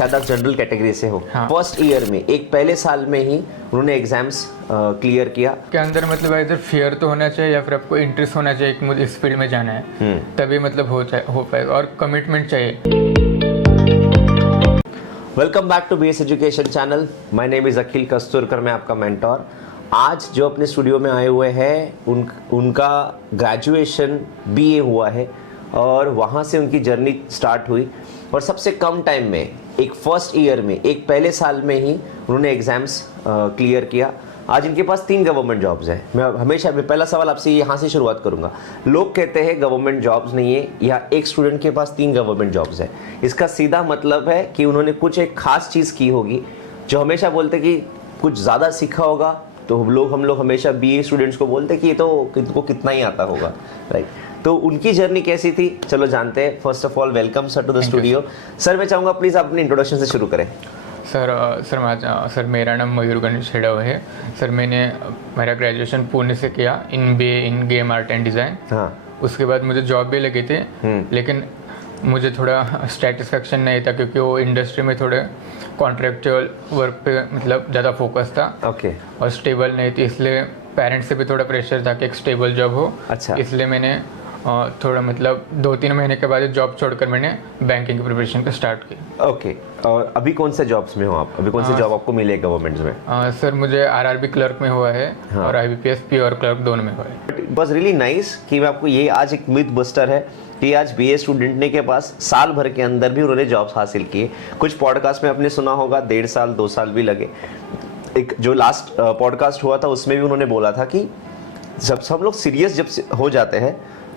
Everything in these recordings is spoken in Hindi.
शायद आप जनरल कैटेगरी से हो। हाँ। फर्स्ट ईयर में एक पहले साल में ही उन्होंने एग्जाम्स क्लियर किया। के अंदर मतलब इधर फियर तो होना चाहिए या फिर आपको इंटरेस्ट होना चाहिए कि मुझे इस फील्ड में जाना है, तभी मतलब हो पाएगा, और कमिटमेंट चाहिए। Welcome back to BS education channel. My name is Akhil Kasturkar, मैं आपका मेंटोर। आज जो अपने स्टूडियो में आए हुए हैं उनका ग्रेजुएशन बीए हुआ है और वहाँ से उनकी जर्नी स्टार्ट हुई और सबसे कम टाइम में एक फर्स्ट ईयर में एक पहले साल में ही उन्होंने एग्ज़ाम्स क्लियर किया। आज इनके पास 3 गवर्नमेंट जॉब्स हैं। मैं पहला सवाल आपसे यहाँ से शुरुआत करूँगा। लोग कहते हैं गवर्नमेंट जॉब्स नहीं है, या एक स्टूडेंट के पास 3 गवर्नमेंट जॉब्स है। इसका सीधा मतलब है कि उन्होंने कुछ एक खास चीज़ की होगी। जो हमेशा बोलते कि कुछ ज़्यादा सीखा होगा, तो हम लोग हमेशा बीए स्टूडेंट्स को बोलते कि ये तो इनको कितना ही आता होगा, राइट। तो उनकी जर्नी कैसी थी, चलो जानते हैं। First of all welcome sir to the studio. Sir मैं चाहूँगा प्लीज़ आप अपने इंट्रोडक्शन से शुरू करें। सर मेरा नाम मयूर गणेश हेडव है। सर मैंने मेरा ग्रेजुएशन पुणे से किया in BA in game art and design. हाँ। उसके बाद मुझे जॉब भी लगे थे, लेकिन मुझे थोड़ा सेटिस्फेक्शन नहीं था क्योंकि वो इंडस्ट्री में थोड़े कॉन्ट्रेक्चुअल वर्क पे मतलब ज़्यादा फोकस था। ओके। और स्टेबल नहीं थी, इसलिए पेरेंट्स से भी थोड़ा प्रेशर था कि एक स्टेबल जॉब हो। अच्छा। इसलिए मैंने थोड़ा मतलब 2-3 महीने के बाद जॉब छोड़कर मैंने बैंकिंग की प्रिपरेशन को स्टार्ट की। ओके। और अभी कौन से जॉब्स में हो आप? अभी कौन सी जॉब आपको मिले गवर्नमेंट में? सर मुझे आरआरबी क्लर्क में हुआ है। हाँ। और आईबीपीएस प्योर क्लर्क दोनों में हुआ है। But it was really nice कि मैं आपको ये आज एक मिथ बस्टर है कि आज बीए स्टूडेंट ने के पास साल भर के अंदर भी उन्होंने जॉब्स हासिल किए। कुछ पॉडकास्ट में आपने सुना होगा 1.5 साल 2 साल भी लगे। एक जो लास्ट पॉडकास्ट हुआ था उसमें भी उन्होंने बोला था कि जब सब लोग सीरियस जब हो जाते हैं,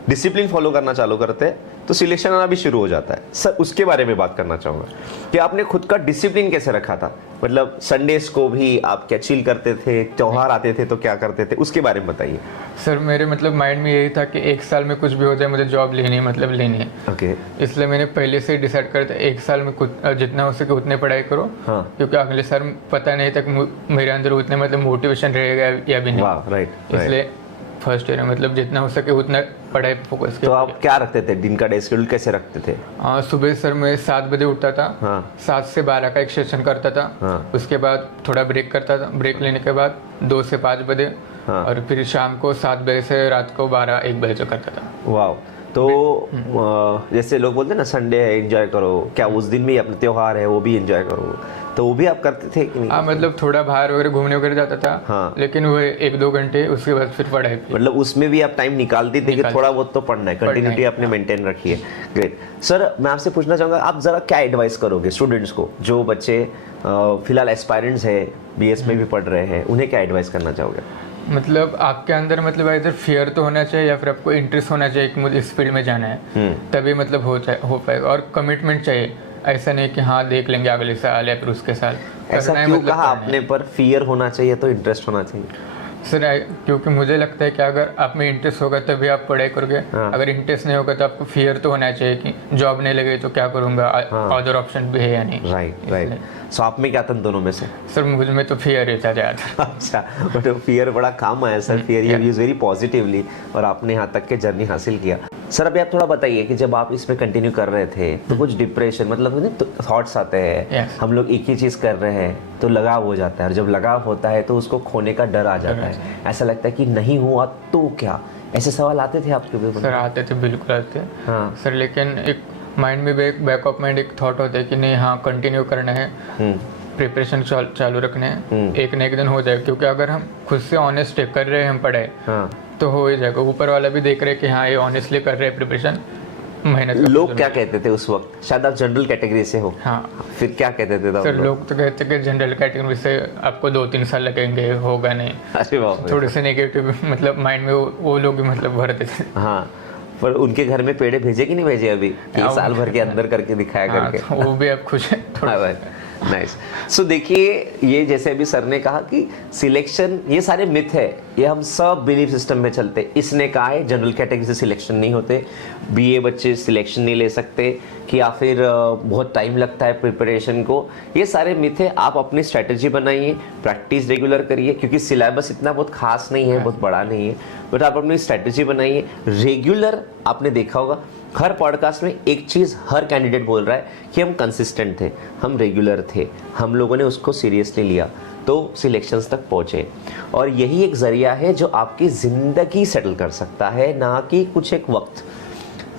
डिसिप्लिन फॉलो करना चालू करते हैं, तो सिलेक्शन आना भी शुरू हो जाता है। सर उसके बारे में बात करना चाहूँगा कि आपने खुद का डिसिप्लिन कैसे रखा था। मतलब संडेज को भी आप क्या चिल करते थे, त्योहार आते थे तो क्या करते थे, उसके बारे में बताइए। सर मेरे मतलब माइंड में यही था कि 1 साल में कुछ भी हो जाए मुझे जॉब लेनी है, मतलब लेनी है। ओके। इसलिए मैंने पहले से डिसाइड कर दिया 1 साल में कुछ जितना हो सके उतने पढ़ाई करो। हाँ। क्योंकि अगले साल पता नहीं था कि मेरे अंदर उतने मतलब मोटिवेशन रहेगा या भी नहीं। वाह, राइट। इसलिए फर्स्ट ईयर में मतलब जितना हो सके उतना पढ़ाई पे फोकस किया। तो आप क्या रखते थे, दिन का डे शेड्यूल कैसे रखते थे? सुबह सर मैं 7 बजे उठता था। हाँ। 7 से 12 का एक सेशन करता था। हाँ। उसके बाद थोड़ा ब्रेक करता था, ब्रेक लेने के बाद 2 से 5 बजे। हाँ। और फिर शाम को 7 बजे से रात को 12-1 बजे तक करता था। वाह। तो जैसे लोग बोलते हैं ना संडे है एंजॉय करो, क्या उस दिन भी अपना त्योहार है वो भी एंजॉय करो, तो वो भी आप करते थे कि नहीं? हाँ मतलब थोड़ा बाहर वगैरह घूमने वगैरह जाता था। हाँ। लेकिन वो 1-2 घंटे, उसके बाद फिर पढ़ाई। मतलब उसमें भी आप टाइम निकालते थे कि थोड़ा बहुत तो पढ़ना है, कंटिन्यूटी आपने मेंटेन रखी है। ग्रेट। सर मैं आपसे पूछना चाहूँगा, आप ज़रा क्या एडवाइस करोगे स्टूडेंट्स को, जो बच्चे फिलहाल एस्पायरेंट्स है, बीएस में भी पढ़ रहे हैं, उन्हें क्या एडवाइस करना चाहोगे? मतलब आपके अंदर मतलब इधर फियर तो होना चाहिए या फिर आपको इंटरेस्ट होना चाहिए कि मुझे इस फील्ड में जाना है, तभी मतलब हो पाएगा, और कमिटमेंट चाहिए। ऐसा नहीं कि हाँ देख लेंगे अगले साल या फिर उसके साल। ऐसा क्यों मतलब कहा आपने? पर फियर होना चाहिए तो इंटरेस्ट होना चाहिए। सर क्योंकि मुझे लगता है कि अगर आप में इंटरेस्ट होगा तभी आप पढ़ाई करोगे। हाँ। अगर इंटरेस्ट नहीं होगा तो आपको फियर तो होना चाहिए कि जॉब नहीं लगे तो क्या करूँगा, अदर ऑप्शन भी है या नहीं। राइट। सो आप में क्या था दोनों में से? सर मुझ में तो फियर ही था ज़्यादा। अच्छा, बट फियर बड़ा काम आया sir. Fear you use very positively और आपने यहाँ तक के जर्नी हासिल किया। सर अभी आप थोड़ा बताइए कि जब आप इसमें कंटिन्यू कर रहे थे तो कुछ डिप्रेशन मतलब थॉट्स आते हैं। हम लोग एक ही चीज़ कर रहे हैं तो लगाव हो जाता है, और जब लगाव होता है तो उसको खोने का डर आ जाता है। ऐसा लगता है कि नहीं हुआ तो क्या, ऐसे सवाल आते थे आपके भी? सर आते थे, बिल्कुल आते थे। हाँ सर, लेकिन एक माइंड में बैक ऑफ माइंड एक थॉट होता है कि नहीं हाँ कंटिन्यू करना है, प्रिपरेशन चालू रखने हैं, एक न एक दिन हो जाएगा। क्योंकि अगर हम खुद से ऑनेस्ट कर रहे हैं हम पढ़ाई, तो हो ही जाएगा। ऊपर वाला भी देख रहे हैं कि हाँ ये ऑनेस्टली कर रहे हैं प्रिपरेशन, मेहनत। लोग क्या कहते थे उस वक्त? शायद आप जनरल कैटेगरी से हो। हाँ। फिर क्या कहते थे सर? लोग तो कहते कि जनरल कैटेगरी से आपको 2-3 साल लगेंगे, होगा नहीं। अरे वाह। थोड़े से नेगेटिव मतलब माइंड में वो लोग भी मतलब भरते थे। हाँ, पर उनके घर में पेड़े भेजे कि नहीं भेजे अभी कि साल भर के अंदर करके दिखाया करके? तो वो भी अब खुश है थोड़ा। नाइस। सो देखिए, ये जैसे अभी सर ने कहा कि सिलेक्शन, ये सारे मिथ है, ये हम सब बिलीफ सिस्टम में चलते। इसने कहा है जनरल कैटेगरी से सिलेक्शन नहीं होते, बीए बच्चे सिलेक्शन नहीं ले सकते, कि या फिर बहुत टाइम लगता है प्रिपरेशन को। ये सारे मिथ है। आप अपनी स्ट्रैटेजी बनाइए, प्रैक्टिस रेगुलर करिए, क्योंकि सिलेबस इतना बहुत खास नहीं है, बहुत बड़ा नहीं है, बट आप अपनी स्ट्रैटेजी बनाइए रेगुलर। आपने देखा होगा हर पॉडकास्ट में एक चीज़ हर कैंडिडेट बोल रहा है कि हम कंसिस्टेंट थे, हम रेगुलर थे, हम लोगों ने उसको सीरियसली लिया तो सिलेक्शंस तक पहुँचे। और यही एक ज़रिया है जो आपकी ज़िंदगी सेटल कर सकता है, ना कि कुछ एक वक्त।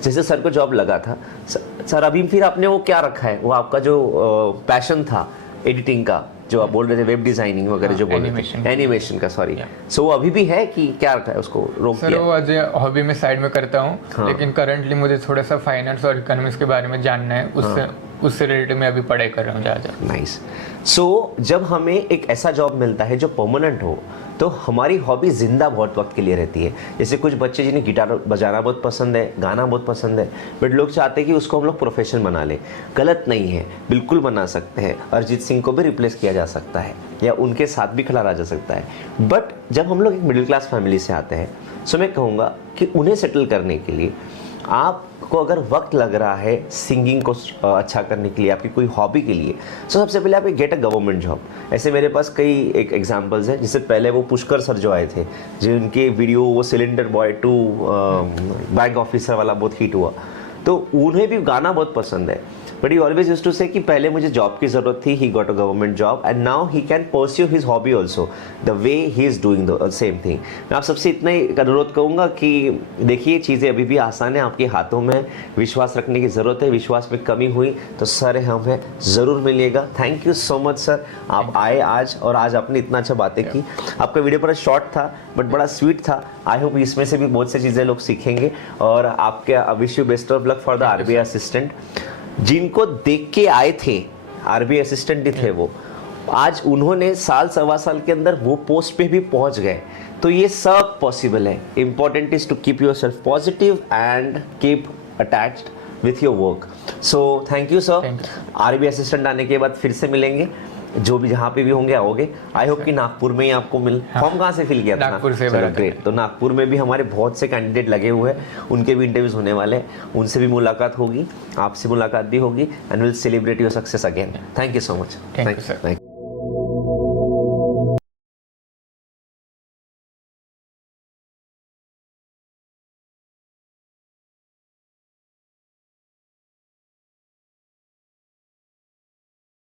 जैसे सर को जॉब लगा था, सर अभी फिर आपने वो क्या रखा है, वो आपका जो पैशन था एडिटिंग का, जो आप बोल रहे थे वेब डिजाइनिंग वगैरह, जो बोल रहे थे एनिमेशन का, सॉरी, सो वो अभी भी है कि क्या रखा है, उसको रोक दिया? सर वो अजय हॉबी में साइड में करता हूँ, लेकिन करंटली मुझे थोड़ा सा फाइनेंस और इकोनॉमिक्स के बारे में जानना है, उससे रिलेटेड मैं अभी पढ़ाई कर रहा हूँ ज़्यादा। नाइस। सो जब हमें एक ऐसा जॉब मिलता है जो परमानेंट हो, तो हमारी हॉबी जिंदा बहुत वक्त के लिए रहती है। जैसे कुछ बच्चे जिन्हें गिटार बजाना बहुत पसंद है, गाना बहुत पसंद है, बट लोग चाहते हैं कि उसको हम लोग प्रोफेशन बना लें। गलत नहीं है, बिल्कुल बना सकते हैं। अरिजीत सिंह को भी रिप्लेस किया जा सकता है या उनके साथ भी खड़ा रहा जा सकता है। बट जब हम लोग एक मिडिल क्लास फैमिली से आते हैं, सो मैं कहूँगा कि उन्हें सेटल करने के लिए आपको अगर वक्त लग रहा है सिंगिंग को अच्छा करने के लिए, आपकी कोई हॉबी के लिए, तो सबसे पहले आप गेट अ गवर्नमेंट जॉब। ऐसे मेरे पास कई एक एग्जांपल्स हैं। जिससे पहले वो पुष्कर सर जो आए थे, जिनके वीडियो वो cylinder boy to bank officer वाला बहुत हिट हुआ, तो उन्हें भी गाना बहुत पसंद है। But he always used to say कि पहले मुझे जॉब की ज़रूरत थी, he got a government job and now he can pursue his hobby also the way he is doing the same thing. मैं आप सबसे इतना ही अनुरोध करूँगा कि देखिए, चीज़ें अभी भी आसान है, आपके हाथों में विश्वास रखने की ज़रूरत है। विश्वास में कमी हुई तो सर हमें ज़रूर मिलिएगा। Thank you so much sir, आप आए आज और आज आपने इतना अच्छा बातें की। आपका वीडियो बड़ा शॉर्ट था बट बड़ा स्वीट था। आई होप इसमें से भी बहुत सी चीज़ें लोग सीखेंगे। और आपके wish you best of luck for the RBI assistant. जिनको देख के आए थे, आरबीआई असिस्टेंट ही थे वो, आज उन्होंने साल सवा साल के अंदर वो पोस्ट पे भी पहुंच गए। तो ये सब पॉसिबल है। Important is to keep your self positive and keep attached with your work. So thank you sir. RBI assistant आने के बाद फिर से मिलेंगे, जो भी जहाँ पे भी होंगे आओगे। आई होप कि नागपुर में ही आपको मिल। फॉर्म कहाँ से फिल किया था? नागपुर से। ग्रेट। तो नागपुर में भी हमारे बहुत से कैंडिडेट लगे हुए हैं, उनके भी इंटरव्यूज होने वाले हैं, उनसे भी मुलाकात होगी, आपसे मुलाकात भी होगी and will celebrate your success again. Thank you so much. Thank you sir.